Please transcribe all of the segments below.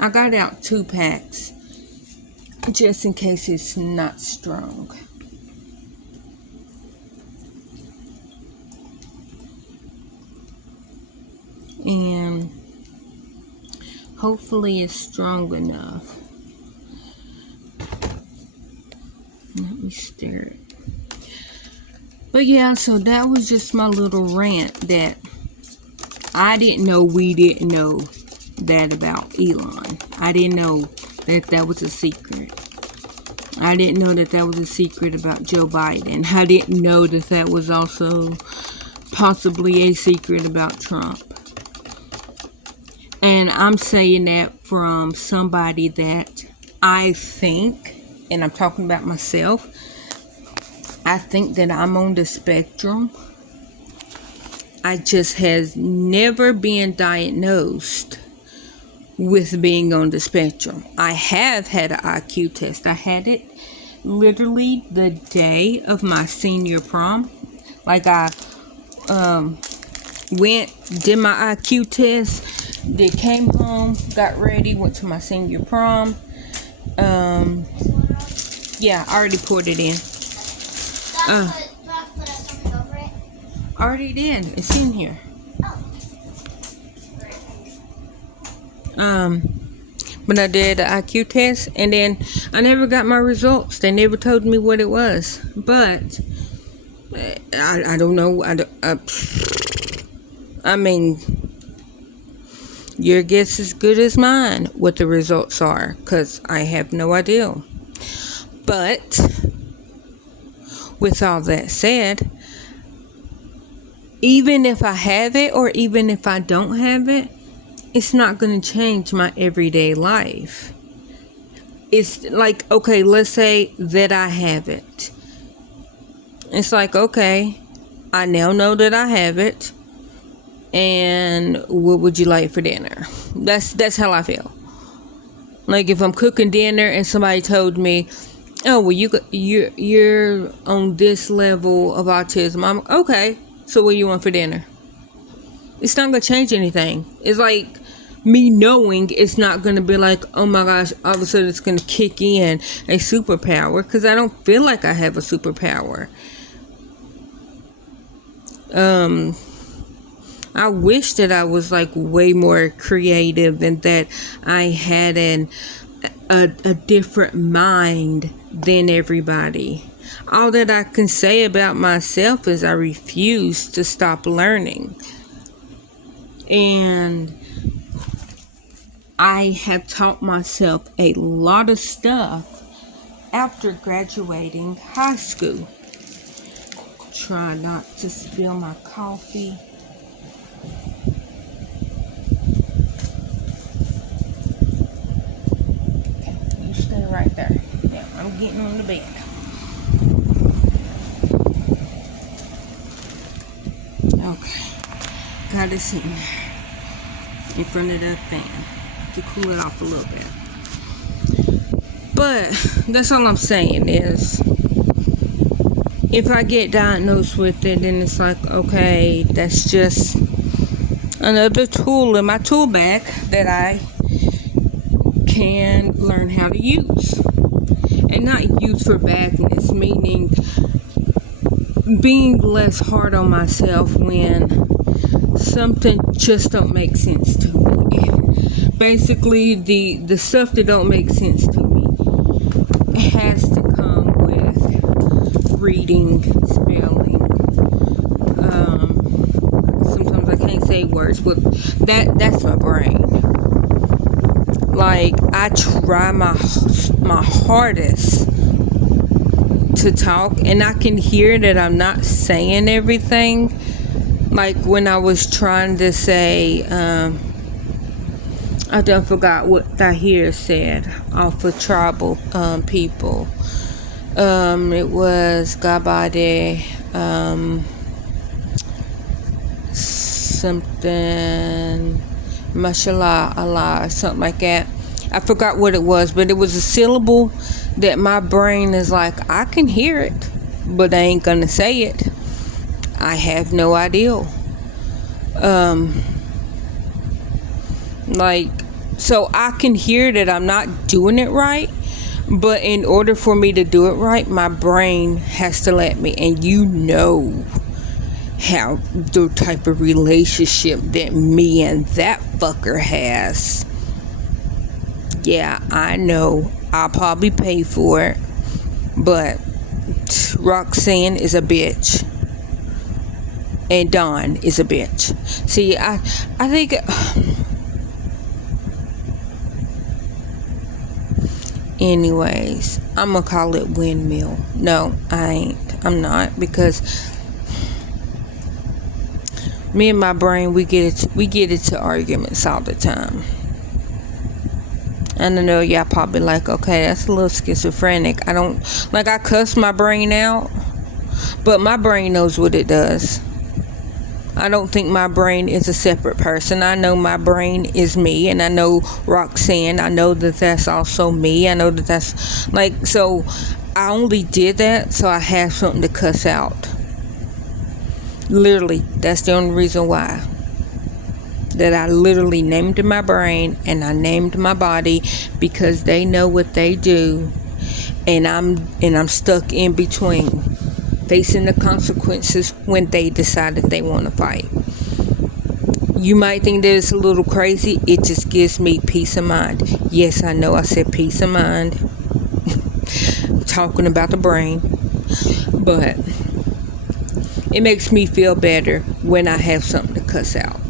I got out 2 packs just in case it's not strong. And hopefully it's strong enough. Let me stir it. But yeah, so that was just my little rant that I didn't know we didn't know that about Elon. I didn't know that that was a secret. I didn't know that that was a secret about Joe Biden. I didn't know that that was also possibly a secret about Trump. And I'm saying that from somebody that I think, and I'm talking about myself, I think that I'm on the spectrum. I just has never been diagnosed with being on the spectrum. I have had an IQ test. I had it literally the day of my senior prom. Like I went, did my IQ test, then came home, got ready, went to my senior prom. Yeah, I already poured it in. Already did. It's in here. But I did the IQ test, and then I never got my results. They never told me what it was. But I don't know. I mean, your guess is good as mine what the results are, because I have no idea. But with all that said, even if I have it or even if I don't have it, it's not going to change my everyday life. It's like, okay, let's say that I have it. It's like, okay, I now know that I have it. And what would you like for dinner? That's how I feel. Like if I'm cooking dinner and somebody told me, oh, well, you're on this level of autism. I'm okay. So what do you want for dinner? It's not going to change anything. It's like me knowing it's not going to be like, oh my gosh, all of a sudden it's going to kick in a superpower, because I don't feel like I have a superpower. I wish that I was like way more creative and that I had a different mind than everybody. All that I can say about myself is I refuse to stop learning. And I have taught myself a lot of stuff after graduating high school. Try not to spill my coffee. Okay, you stay right there. Yeah, I'm getting on the bed. Okay, got this in there in front of the fan to cool it off a little bit. But that's all I'm saying is, if I get diagnosed with it, then it's like, okay, that's just another tool in my tool bag that I can learn how to use. And not use for badness, meaning being less hard on myself when something just don't make sense to me. Basically, the stuff that don't make sense to me has to come with reading, spelling. Sometimes I can't say words, but that's my brain. Like, I try my hardest to talk, and I can hear that I'm not saying everything. Like when I was trying to say, I done forgot what Tahir said off of Tribal People. It was Gabade, something, Mashallah, Allah, something like that. I forgot what it was, but it was a syllable that my brain is like, I can hear it, but I ain't gonna say it. I have no idea. Like, So I can hear that I'm not doing it right, but in order for me to do it right, my brain has to let me. And you know how the type of relationship that me and that fucker has. Yeah, I know I'll probably pay for it, but Roxanne is a bitch and Dawn is a bitch. See, I think anyways, I'm gonna call it windmill. No, I ain't. I'm not, because me and my brain, we get into arguments all the time. And I know y'all probably like, okay, that's a little schizophrenic. I cuss my brain out, but my brain knows what it does. I don't think my brain is a separate person. I know my brain is me, and I know Roxanne. I know that that's also me. I know that that's so I only did that so I have something to cuss out. Literally, that's the only reason why. That I literally named my brain and I named my body, because they know what they do, and I'm stuck in between, facing the consequences when they decide that they want to fight. You might think that it's a little crazy. It just gives me peace of mind. Yes, I know I said peace of mind. Talking about the brain. But it makes me feel better when I have something to cuss out.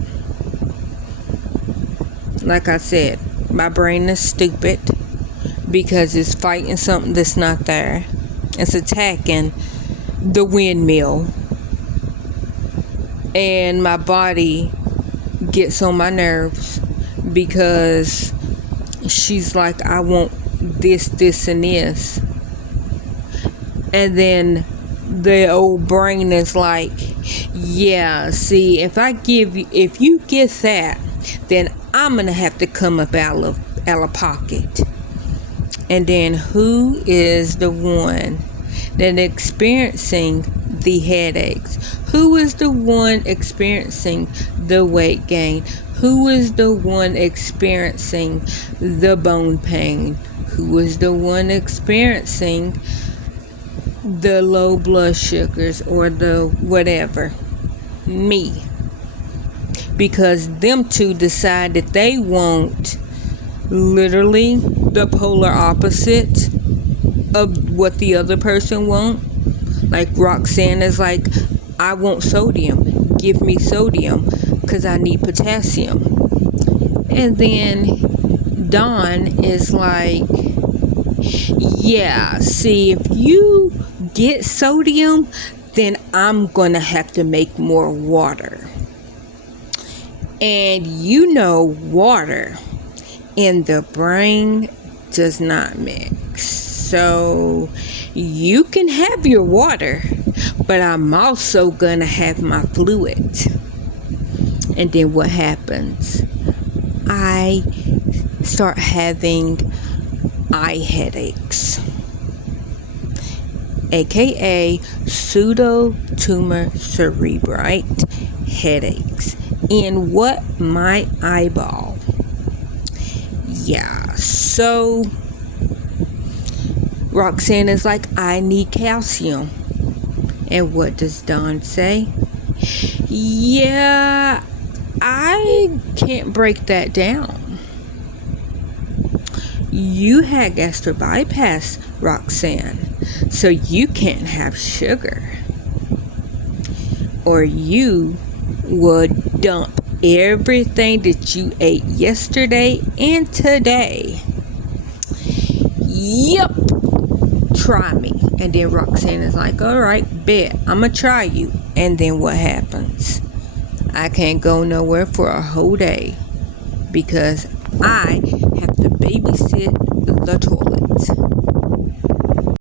Like I said, my brain is stupid because it's fighting something that's not there. It's attacking the windmill. And my body gets on my nerves because she's like, I want this, this, and this. And then the old brain is like, yeah, see, if you get that, then I'm gonna have to come up out of pocket. And then who is the one that experiencing the headaches? Who is the one experiencing the weight gain? Who is the one experiencing the bone pain? Who is the one experiencing the low blood sugars or the whatever? Me. Because them two decide that they want literally the polar opposite of what the other person want. Like Roxanne is like, I want sodium. Give me sodium because I need potassium. And then Dawn is like, yeah, see, if you get sodium, then I'm going to have to make more water. And you know, water in the brain does not mix. So you can have your water, but I'm also gonna have my fluid. And then what happens? I start having eye headaches, aka pseudotumor cerebrite headaches. In what? My eyeball. Yeah, so Roxanne is like, I need calcium. And what does Dawn say? Yeah, I can't break that down. You had gastric bypass, Roxanne, so you can't have sugar. Or you would dump everything that you ate yesterday and today. Yep. Try me. And then Roxanne is like, all right, bet, I'm gonna try you. And then what happens? I can't go nowhere for a whole day because I have to babysit the toilet.